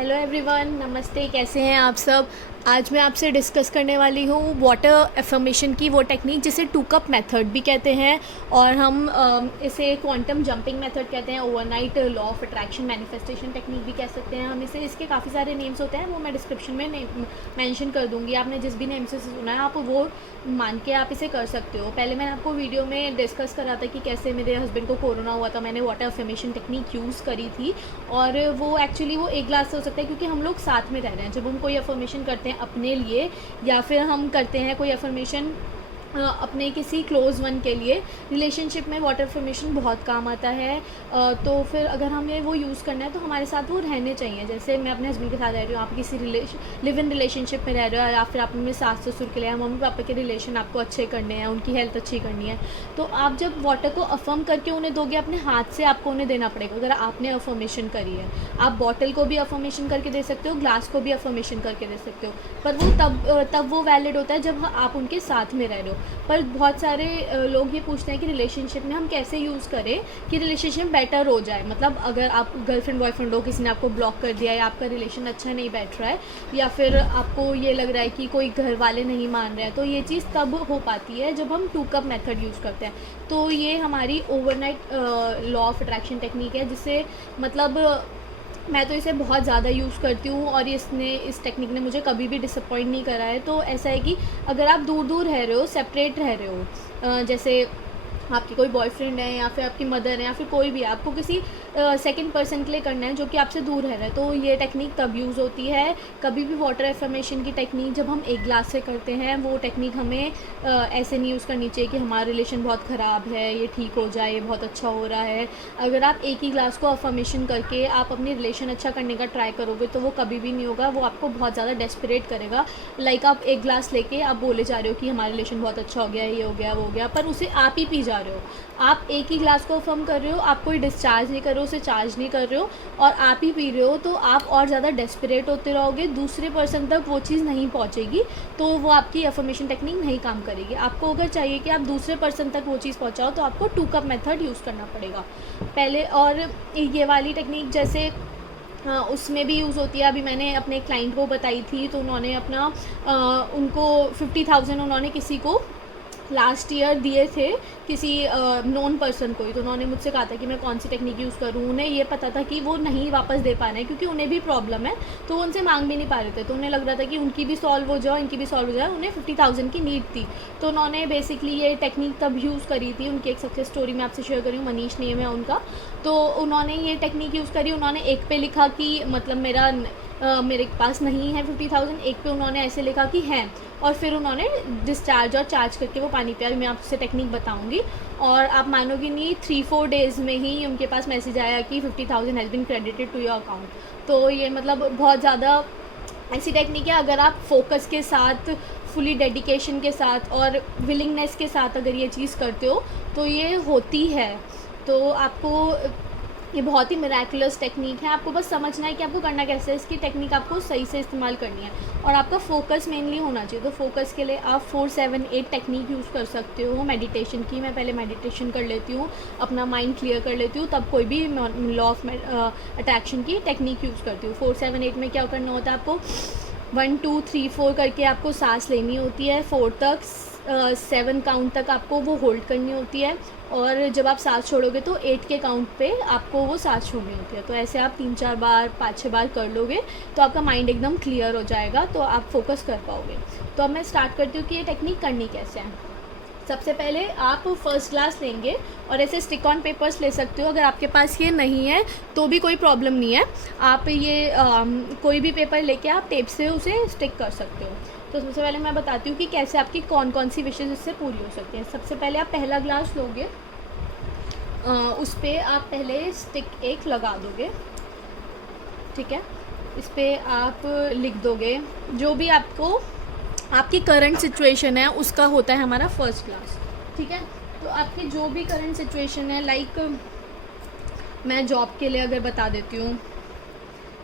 Hello everyone, नमस्ते। कैसे हैं आप सब। आज मैं आपसे डिस्कस करने वाली हूँ वाटर एफर्मेशन की वो टेक्निक जिसे 2 कप मेथड भी कहते हैं और हम इसे क्वांटम जंपिंग मेथड कहते हैं, overnight law of attraction manifestation technique भी कह सकते हैं हम इसे। इसके काफ़ी सारे नेम्स होते हैं, वो मैं डिस्क्रिप्शन में मेंशन कर दूँगी। आपने जिस भी नेम से सुना है आप वो मान के आप इसे कर सकते हो। पहले मैंने आपको वीडियो में डिस्कस करा था कि कैसे मेरे हस्बैंड को कोरोना हुआ था, मैंने वाटर एफर्मेशन टेक्निक यूज़ करी थी और वो एक्चुअली वो एक ग्लास से हो सकता है क्योंकि हम लोग साथ में रह रहे हैं। जब हम कोई अफर्मेशन करते हैं अपने लिए या फिर हम करते हैं कोई अफर्मेशन अपने किसी क्लोज़ वन के लिए, रिलेशनशिप में वाटर एफर्मेशन बहुत काम आता है। तो फिर अगर हमें वो यूज़ करना है तो हमारे साथ वो रहने चाहिए। जैसे मैं अपने हस्बैंड के साथ रह रही हूँ, आप किसी लिव इन रिलेशनशिप में रह रहे हो या फिर आप अपने सास ससुर के लिए, मम्मी पापा के रिलेशन आपको अच्छे करने हैं, उनकी हेल्थ अच्छी करनी है, तो आप जब वाटर को अफर्म करके उन्हें दोगे अपने हाथ से, आपको उन्हें देना पड़ेगा। अगर आपने अफर्मेशन करी है, आप बॉटल को भी अफर्मेशन करके दे सकते हो, ग्लास को भी अफर्मेशन करके दे सकते हो, पर वो तब वो वैलिड होता है जब आप उनके साथ में रह रहे हो। पर बहुत सारे लोग ये पूछते हैं कि रिलेशनशिप में हम कैसे यूज़ करें कि रिलेशनशिप बेटर हो जाए। मतलब अगर आप गर्लफ्रेंड बॉयफ्रेंड हो, किसी ने आपको ब्लॉक कर दिया या आपका रिलेशन अच्छा नहीं बैठ रहा है या फिर आपको ये लग रहा है कि कोई घर वाले नहीं मान रहे हैं, तो ये चीज़ तब हो पाती है जब हम 2 कप मेथड यूज़ करते हैं। तो ये हमारी overnight law of attraction technique है, जिससे मतलब मैं तो इसे बहुत ज़्यादा यूज़ करती हूँ और इस टेक्निक ने मुझे कभी भी डिसअपॉइंट नहीं करा है। तो ऐसा है कि अगर आप दूर दूर रह रहे हो, सेपरेट रह रहे हो, जैसे आपकी कोई बॉयफ्रेंड है या फिर आपकी मदर है या फिर कोई भी है, आपको किसी सेकंड पर्सन के लिए करना है जो कि आपसे दूर रह रहा है, तो ये टेक्निक तब यूज़ होती है। कभी भी वाटर एफर्मेशन की टेक्निक जब हम एक ग्लास से करते हैं, वो टेक्निक हमें ऐसे नहीं यूज़ करनी चाहिए कि हमारा रिलेशन बहुत ख़राब है, ये ठीक हो जाए, ये बहुत अच्छा हो रहा है। अगर आप एक ही ग्लास को अफर्मेशन करके आप अपनी रिलेशन अच्छा करने का ट्राई करोगे तो वो कभी भी नहीं होगा, वो आपको बहुत ज़्यादा डेस्परेट करेगा। लाइक आप एक ग्लास लेके आप बोले जा रहे हो कि हमारा रिलेशन बहुत अच्छा हो गया, ये हो गया, वो हो गया, पर उसे आप ही पी जा रहे हो। आप एक ही ग्लास को अफर्म कर रहे हो, आप कोई डिस्चार्ज नहीं कर रहे हो, उसे चार्ज नहीं कर रहे हो और आप ही पी रहे हो, तो आप और ज़्यादा डेस्परेट होते रहोगे, दूसरे पर्सन तक वो चीज़ नहीं पहुंचेगी, तो वो आपकी अफर्मेशन टेक्निक नहीं काम करेगी। आपको अगर चाहिए कि आप दूसरे पर्सन तक वो चीज़ पहुंचाओ तो आपको 2 कप मेथड यूज़ करना पड़ेगा पहले। और ये वाली टेक्निक जैसे उसमें भी यूज़ होती है। अभी मैंने अपने क्लाइंट को बताई थी, तो उन्होंने अपना उनको 50,000 उन्होंने किसी को लास्ट ईयर दिए थे, किसी नॉन पर्सन को ही। तो उन्होंने मुझसे कहा था कि मैं कौन सी टेक्निक यूज़ करूँ। उन्हें ये पता था कि वो नहीं वापस दे पा रहे हैं क्योंकि उन्हें भी प्रॉब्लम है, तो वो उनसे मांग भी नहीं पा रहे थे। तो उन्हें लग रहा था कि उनकी भी सॉल्व हो जाए, इनकी भी सॉल्व हो जाए। उन्हें 50,000 की नीड थी, तो उन्होंने बेसिकली ये टेक्निक तब यूज़ करी थी। उनकी एक सक्सेस स्टोरी मैं आपसे शेयर करी हूँ, मनीष नेम है उनका। तो उन्होंने ये टेक्निक यूज़ करी। उन्होंने एक पे लिखा कि मतलब मेरे पास नहीं है 50,000, एक पे उन्होंने ऐसे लिखा कि हैं, और फिर उन्होंने डिस्चार्ज और चार्ज करके वो पानी पिया। मैं आपसे टेक्निक बताऊंगी और आप मानोगे नहीं, 3-4 डेज़ में ही उनके पास मैसेज आया कि 50,000 has been credited to your account. तो ये मतलब बहुत ज़्यादा ऐसी टेक्निक है, अगर आप फोकस के साथ, फुली डेडिकेशन के साथ और विलिंगनेस के साथ अगर ये चीज़ करते हो तो ये होती है। तो आपको ये बहुत ही मिराकुलस टेक्निक है। आपको बस समझना है कि आपको करना कैसे है। इसकी टेक्निक आपको सही से इस्तेमाल करनी है और आपका फोकस मेनली होना चाहिए। तो फोकस के लिए आप 4-7-8 टेक्निक यूज़ कर सकते हो। मेडिटेशन की, मैं पहले मेडिटेशन कर लेती हूँ, अपना माइंड क्लियर कर लेती हूँ, तब कोई भी लॉ ऑफ अट्रैक्शन की टेक्निक यूज़ करती हूँ। 4-7-8 में क्या करना होता है, आपको 1-2-3-4 करके आपको सांस लेनी होती है, 4 तक 7 काउंट तक आपको वो होल्ड करनी होती है, और जब आप सांस छोड़ोगे तो 8 के काउंट पे आपको वो सांस छोड़नी होती है। तो ऐसे आप 3-4 बार 5-6 बार कर लोगे तो आपका माइंड एकदम क्लियर हो जाएगा, तो आप फोकस कर पाओगे। तो अब मैं स्टार्ट करती हूँ कि ये टेक्निक करनी कैसे है। सबसे पहले आप फर्स्ट ग्लास लेंगे और ऐसे स्टिक ऑन पेपर्स ले सकते हो। अगर आपके पास ये नहीं है तो भी कोई प्रॉब्लम नहीं है, आप ये कोई भी पेपर लेके आप टेप से उसे स्टिक कर सकते हो। तो सबसे पहले मैं बताती हूँ कि कैसे आपकी कौन कौन सी विशेज़ इससे पूरी हो सकती हैं। सबसे पहले आप पहला ग्लास लोगे, उस पर आप पहले स्टिक एक लगा दोगे, ठीक है। इस पर आप लिख दोगे जो भी आपकी करंट सिचुएशन है, उसका होता है हमारा फर्स्ट क्लास, ठीक है। तो आपकी जो भी करंट सिचुएशन है, लाइक मैं जॉब के लिए अगर बता देती हूँ,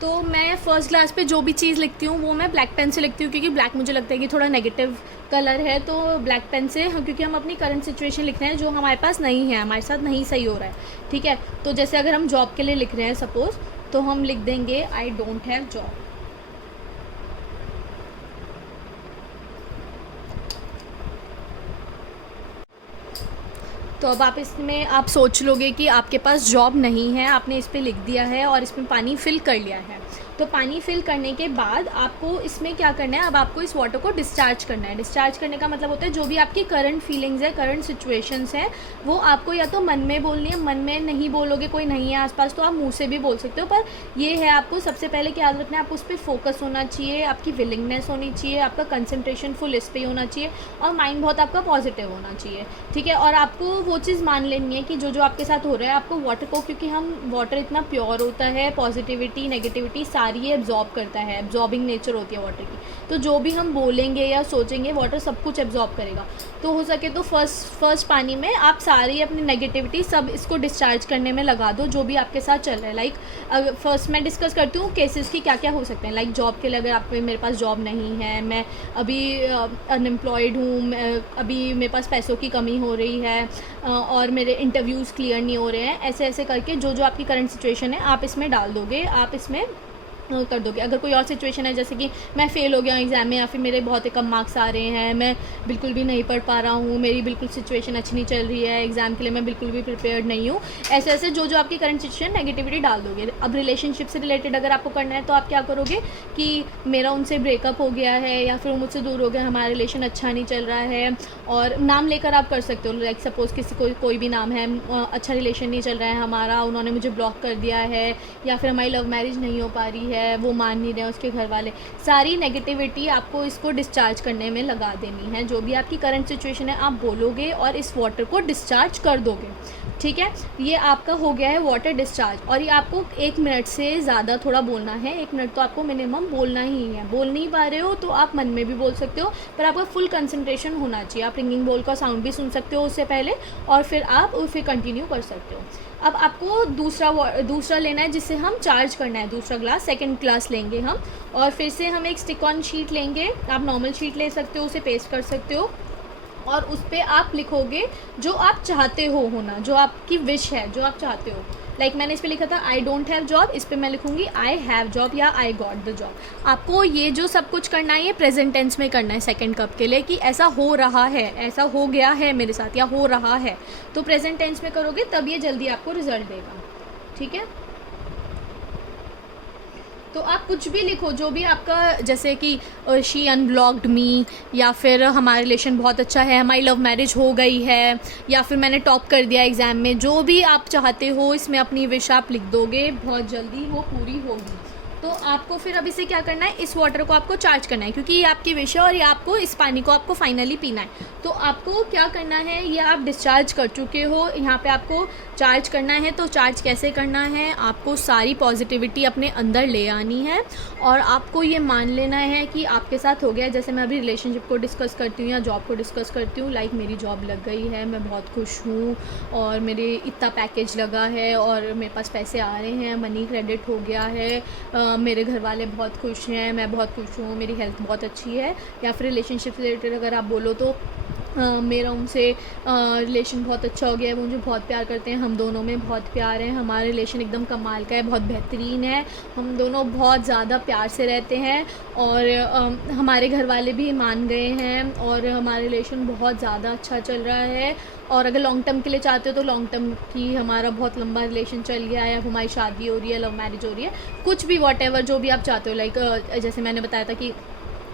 तो मैं फ़र्स्ट क्लास पे जो भी चीज़ लिखती हूँ वो मैं ब्लैक पेन से लिखती हूँ, क्योंकि ब्लैक मुझे लगता है कि थोड़ा नेगेटिव कलर है, तो ब्लैक पेन से, क्योंकि हम अपनी करंट सिचुएशन लिख रहे हैं जो हमारे पास नहीं है, हमारे साथ नहीं सही हो रहा है, ठीक है। तो जैसे अगर हम जॉब के लिए लिख रहे हैं सपोज़, तो हम लिख देंगे आई डोंट हैव जॉब। तो अब आप इसमें आप सोच लोगे कि आपके पास जॉब नहीं है, आपने इस पे लिख दिया है और इसमें पानी फिल कर लिया है। तो पानी फिल करने के बाद आपको इसमें क्या करना है, अब आपको इस वाटर को डिस्चार्ज करना है। डिस्चार्ज करने का मतलब होता है जो भी आपकी करंट फीलिंग्स है, करंट सिचुएशंस है, वो आपको या तो मन में बोलनी है, मन में नहीं बोलोगे, कोई नहीं है आसपास तो आप मुंह से भी बोल सकते हो, पर ये है आपको सबसे पहले क्या याद रखना है, आपको उस पर फोकस होना चाहिए, आपकी विलिंगनेस होनी चाहिए, आपका कंसंट्रेशन फुल इस पर होना चाहिए और माइंड बहुत आपका पॉजिटिव होना चाहिए, ठीक है। और आपको वो चीज़ मान लेनी है कि जो जो आपके साथ हो रहा है आपको वाटर को, क्योंकि हम वाटर इतना प्योर होता है, पॉजिटिविटी नेगेटिविटी सारी ये एब्जॉर्ब करता है, एब्जॉर्बिंग नेचर होती है वाटर की। तो जो भी हम बोलेंगे या सोचेंगे वाटर सब कुछ एब्जॉर्ब करेगा। तो हो सके तो फर्स्ट पानी में आप सारी अपनी नेगेटिविटी सब इसको डिस्चार्ज करने में लगा दो, जो भी आपके साथ चल रहा है। लाइक फर्स्ट मैं डिस्कस करती हूँ केसेस की क्या क्या हो सकते हैं। लाइक जॉब के लिए, अगर आप मेरे पास जॉब नहीं है, मैं अभी अनएम्प्लॉयड हूँ, अभी मेरे पास पैसों की कमी हो रही है और मेरे इंटरव्यूज़ क्लियर नहीं हो रहे हैं, ऐसे ऐसे करके जो जो आपकी करंट सिचुएशन है आप इसमें डाल दोगे, आप इसमें कर दोगे। अगर कोई और सिचुएशन है जैसे कि मैं फ़ेल हो गया हूँ एग्ज़ाम में, या फिर मेरे बहुत ही कम मार्क्स आ रहे हैं, मैं बिल्कुल भी नहीं पढ़ पा रहा हूँ, मेरी बिल्कुल सिचुएशन अच्छी नहीं चल रही है, एग्ज़ाम के लिए मैं बिल्कुल भी प्रिपेयर्ड नहीं हूँ, ऐसे ऐसे जो जो आपकी करंट सिचुएशन नेगेटिविटी डाल दोगे। अब रिलेशनशिप से रिलेटेड अगर आपको करना है तो आप क्या करोगे कि मेरा उनसे ब्रेकअप हो गया है या फिर वो मुझसे दूर हो गया, हमारा रिलेशन अच्छा नहीं चल रहा है, और नाम लेकर आप कर सकते हो। लाइक सपोज़ किसी कोई भी नाम है, अच्छा रिलेशन नहीं चल रहा है हमारा, उन्होंने मुझे ब्लॉक कर दिया है, या फिर हमारी लव मैरिज नहीं हो पा रही है, वो मान नहीं उसके घर वाले, सारी नेगेटिविटी आपको इसको डिस्चार्ज करने में लगा देनी है। जो भी आपकी करंट सिचुएशन है आप बोलोगे और इस वाटर को डिस्चार्ज कर दोगे, ठीक है। ये आपका हो गया है वाटर डिस्चार्ज। और ये आपको 1 मिनट से ज़्यादा थोड़ा बोलना है, 1 मिनट तो आपको मिनिमम बोलना ही है। बोल नहीं पा रहे हो तो आप मन में भी बोल सकते हो, पर आपका फुल कंसंट्रेशन होना चाहिए। आप रिंगिंग बोल का साउंड भी सुन सकते हो उससे पहले, और फिर आप फिर कंटिन्यू कर सकते हो। अब आपको दूसरा लेना है जिससे हम चार्ज करना है, दूसरा ग्लास, सेकंड ग्लास लेंगे हम, और फिर से हम एक स्टिक ऑन शीट लेंगे, आप नॉर्मल शीट ले सकते हो, उसे पेस्ट कर सकते हो, और उस पर आप लिखोगे जो आप चाहते हो होना, जो आपकी विश है, जो आप चाहते हो। लाइक मैंने इस पे लिखा था आई डोंट हैव जॉब, इस पे मैं लिखूँगी आई हैव जॉब या आई गॉट द जॉब। आपको ये जो सब कुछ करना है ये प्रेजेंट टेंस में करना है सेकंड कप के लिए, कि ऐसा हो रहा है, ऐसा हो गया है मेरे साथ, या हो रहा है, तो प्रेजेंट टेंस में करोगे तब ये जल्दी आपको रिजल्ट देगा, ठीक है। तो आप कुछ भी लिखो, जो भी आपका, जैसे कि शी अनब्लॉक्ड मी, या फिर हमारा रिलेशन बहुत अच्छा है, हमारी लव मैरिज हो गई है, या फिर मैंने टॉप कर दिया एग्ज़ाम में, जो भी आप चाहते हो इसमें अपनी विश आप लिख दोगे, बहुत जल्दी वो पूरी होगी। तो आपको फिर अब इसे क्या करना है, इस वाटर को आपको चार्ज करना है, क्योंकि ये आपकी विश है और ये आपको इस पानी को आपको फाइनली पीना है। तो आपको क्या करना है, ये आप डिस्चार्ज कर चुके हो, यहाँ पे आपको चार्ज करना है। तो चार्ज कैसे करना है, आपको सारी पॉजिटिविटी अपने अंदर ले आनी है और आपको ये मान लेना है कि आपके साथ हो गया। जैसे मैं अभी रिलेशनशिप को डिस्कस करती हूँ या जॉब को डिस्कस करती हूँ, लाइक मेरी जॉब लग गई है, मैं बहुत खुश हूँ और मेरे इतना पैकेज लगा है और मेरे पास पैसे आ रहे हैं, मनी क्रेडिट हो गया है, मेरे घर वाले बहुत खुश हैं, मैं बहुत खुश हूँ, मेरी हेल्थ बहुत अच्छी है। या फिर रिलेशनशिप से रिलेटेड अगर आप बोलो तो मेरा उनसे रिलेशन बहुत अच्छा हो गया है, वो मुझे बहुत प्यार करते हैं, हम दोनों में बहुत प्यार है, हमारा रिलेशन एकदम कमाल का है, बहुत बेहतरीन है, हम दोनों बहुत ज़्यादा प्यार से रहते हैं और हमारे घर वाले भी मान गए हैं और हमारा रिलेशन बहुत ज़्यादा अच्छा चल रहा है। और अगर लॉन्ग टर्म के लिए चाहते हो तो लॉन्ग टर्म की हमारा बहुत लंबा रिलेशन चल गया है, हमारी शादी हो रही है, लव मैरिज हो रही है, कुछ भी वॉटेवर जो भी आप चाहते हो। लाइक जैसे मैंने बताया था कि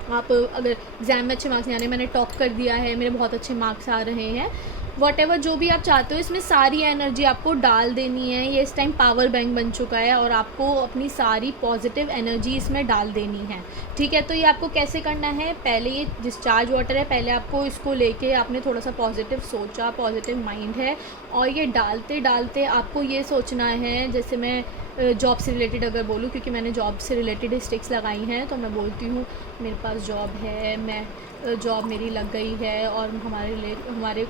आप अगर एग्ज़ाम में अच्छे मार्क्स नहीं आ रहे, मैंने टॉप कर दिया है, मेरे बहुत अच्छे मार्क्स आ रहे हैं, वॉटेवर जो भी आप चाहते हो, इसमें सारी एनर्जी आपको डाल देनी है। ये इस टाइम पावर बैंक बन चुका है और आपको अपनी सारी पॉजिटिव एनर्जी इसमें डाल देनी है, ठीक है। तो ये आपको कैसे करना है, पहले ये डिस्चार्ज वाटर है, पहले आपको इसको लेके आपने थोड़ा सा पॉजिटिव सोचा, पॉजिटिव माइंड है, और ये डालते डालते आपको ये सोचना है, जैसे मैं जॉब से रिलेटेड अगर बोलूँ, क्योंकि मैंने जॉब से रिलेटेड स्टिक्स लगाई हैं, तो मैं बोलती हूँ मेरे पास जॉब है, मैं जॉब मेरी लग गई है और हमारे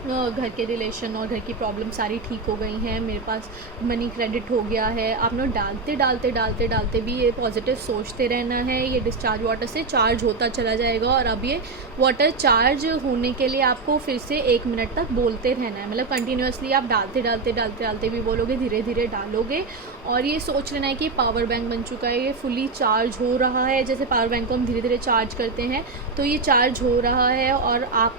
घर के रिलेशन और घर की प्रॉब्लम सारी ठीक हो गई हैं, मेरे पास मनी क्रेडिट हो गया है। आप लोग डालते डालते डालते डालते भी ये पॉजिटिव सोचते रहना है, ये डिस्चार्ज वाटर से चार्ज होता चला जाएगा। और अब ये वाटर चार्ज होने के लिए आपको फिर से 1 मिनट तक बोलते रहना है, मतलब कंटिन्यूसली आप डालते डालते डालते डालते भी बोलोगे, धीरे धीरे डालोगे और ये सोच लेना है कि पावर बैंक बन चुका है, ये फुली चार्ज हो रहा है। जैसे पावर बैंक को हम धीरे धीरे चार्ज करते हैं तो ये चार्ज हो रहा है, और आप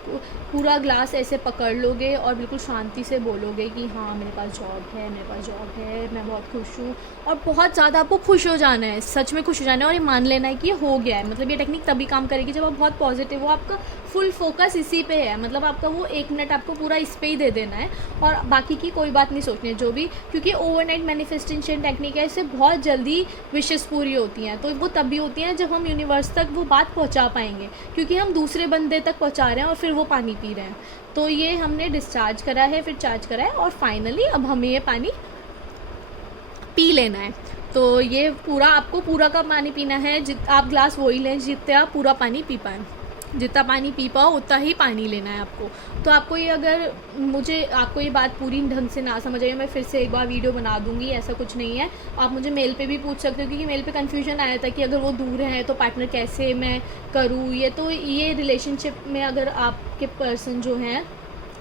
पूरा ग्लास ऐसे पकड़ लोगे और बिल्कुल शांति से बोलोगे कि हाँ मेरे पास जॉब है, मेरे पास जॉब है, मैं बहुत खुश हूँ। और बहुत ज़्यादा आपको खुश हो जाना है, सच में खुश हो जाना है, और ये मान लेना है कि ये हो गया है। मतलब ये टेक्निक तभी काम करेगी जब आप बहुत पॉजिटिव हो, आपका फुल फोकस इसी पे है। मतलब आपका वो 1 मिनट आपको पूरा इस पे ही दे देना है और बाकी की कोई बात नहीं सोचनी है जो भी, क्योंकि ओवरनाइट मैनिफेस्टेशन टेक्निक है, इससे बहुत जल्दी विशेस पूरी होती हैं। तो वो तभी होती हैं जब हम यूनिवर्स तक वो बात पहुंचा पाएंगे, क्योंकि हम दूसरे बंदे तक पहुंचा रहे हैं और फिर वो पानी पी रहे हैं। तो ये हमने डिस्चार्ज करा है, फिर चार्ज करा है, और फाइनली अब हमें ये पानी पी लेना है। तो ये पूरा आपको पूरा का पानी पीना है, आप ग्लास वही लें जितने आप पूरा पानी पी पाएँ। जितना पानी पी पाओ उतना ही पानी लेना है आपको। तो आपको ये, अगर आपको ये बात पूरी ढंग से ना समझ आए, मैं फिर से एक बार वीडियो बना दूँगी, ऐसा कुछ नहीं है। आप मुझे मेल पे भी पूछ सकते हो, क्योंकि मेल पे कन्फ्यूजन आया था कि अगर वो दूर है तो पार्टनर कैसे मैं करूँ। ये रिलेशनशिप में अगर आपके पर्सन जो हैं,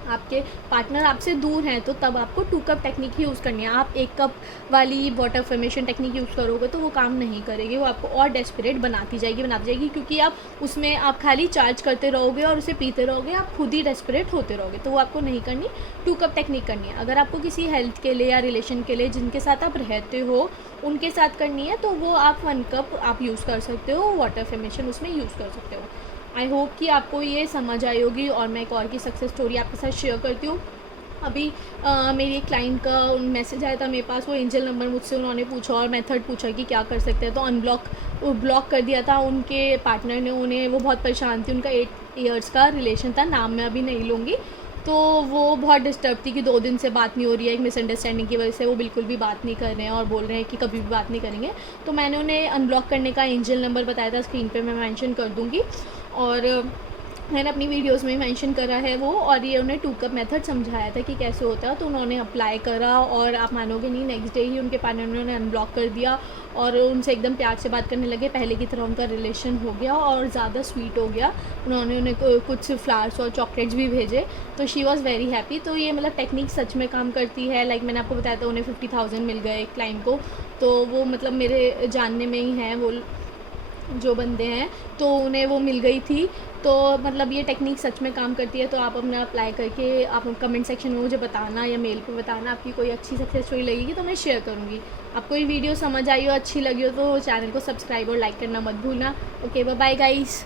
आपके पार्टनर आपसे दूर हैं, तो तब आपको 2 कप टेक्निक यूज़ करनी है। आप 1 कप वाली वाटर फॉर्मेशन टेक्निक यूज़ करोगे तो वो काम नहीं करेगी, वो आपको और डेस्परेट बनाती जाएगी, क्योंकि आप खाली चार्ज करते रहोगे और उसे पीते रहोगे, आप खुद ही डेस्परेट होते रहोगे। तो वो आपको नहीं करनी, 2 कप टेक्निक करनी है। अगर आपको किसी हेल्थ के लिए या रिलेशन के लिए जिनके साथ आप रहते हो उनके साथ करनी है, तो वो आप 1 कप आप यूज़ कर सकते हो, वाटर फॉर्मेशन उसमें यूज़ कर सकते हो। आई होप कि आपको ये समझ आई होगी, और मैं एक और की सक्सेस स्टोरी आपके साथ शेयर करती हूँ। अभी मेरी एक क्लाइंट का मैसेज आया था मेरे पास, वो एंजल नंबर मुझसे उन्होंने पूछा और मेथड पूछा कि क्या कर सकते हैं। तो ब्लॉक कर दिया था उनके पार्टनर ने उन्हें। वो बहुत परेशान थी, उनका 8 ईयर्स का रिलेशन था, नाम मैं अभी नहीं लूँगी। तो वो बहुत डिस्टर्ब थी कि 2 दिन से बात नहीं हो रही है, एक मिसअंडरस्टैंडिंग की वजह से वो बिल्कुल भी बात नहीं कर रहे हैं और बोल रहे हैं कि कभी भी बात नहीं करेंगे। तो मैंने उन्हें अनब्लॉक करने का एंजल नंबर बताया था, स्क्रीन पे मैं मेंशन कर दूँगी, और मैंने अपनी वीडियोस में मेंशन करा है वो। और ये उन्हें 2 कप मेथड समझाया था कि कैसे होता है, तो उन्होंने अप्लाई करा, और आप मानोगे नहीं, नेक्स्ट डे ही उनके पार्टनर ने उन्हें अनब्लॉक कर दिया और उनसे एकदम प्यार से बात करने लगे। पहले की तरह उनका रिलेशन हो गया और ज़्यादा स्वीट हो गया। उन्होंने उन्हें कुछ फ्लावर्स और चॉकलेट्स भी भेजे, तो शी वॉज़ वेरी हैप्पी। तो ये मतलब टेक्निक सच में काम करती है। लाइक मैंने आपको बताया था, उन्हें 50,000 मिल गए क्लाइंट को। तो वो मतलब मेरे जानने में ही हैं वो जो बंदे हैं, तो उन्हें वो मिल गई थी। तो मतलब ये टेक्निक सच में काम करती है। तो आप अपना अप्लाई करके आप कमेंट सेक्शन में मुझे बताना या मेल पे बताना, आपकी कोई अच्छी सक्सेस स्टोरी लगेगी तो मैं शेयर करूँगी। आपको ये वीडियो समझ आई हो, अच्छी लगी हो, तो चैनल को सब्सक्राइब और लाइक करना मत भूलना। Okay, bye bye guys.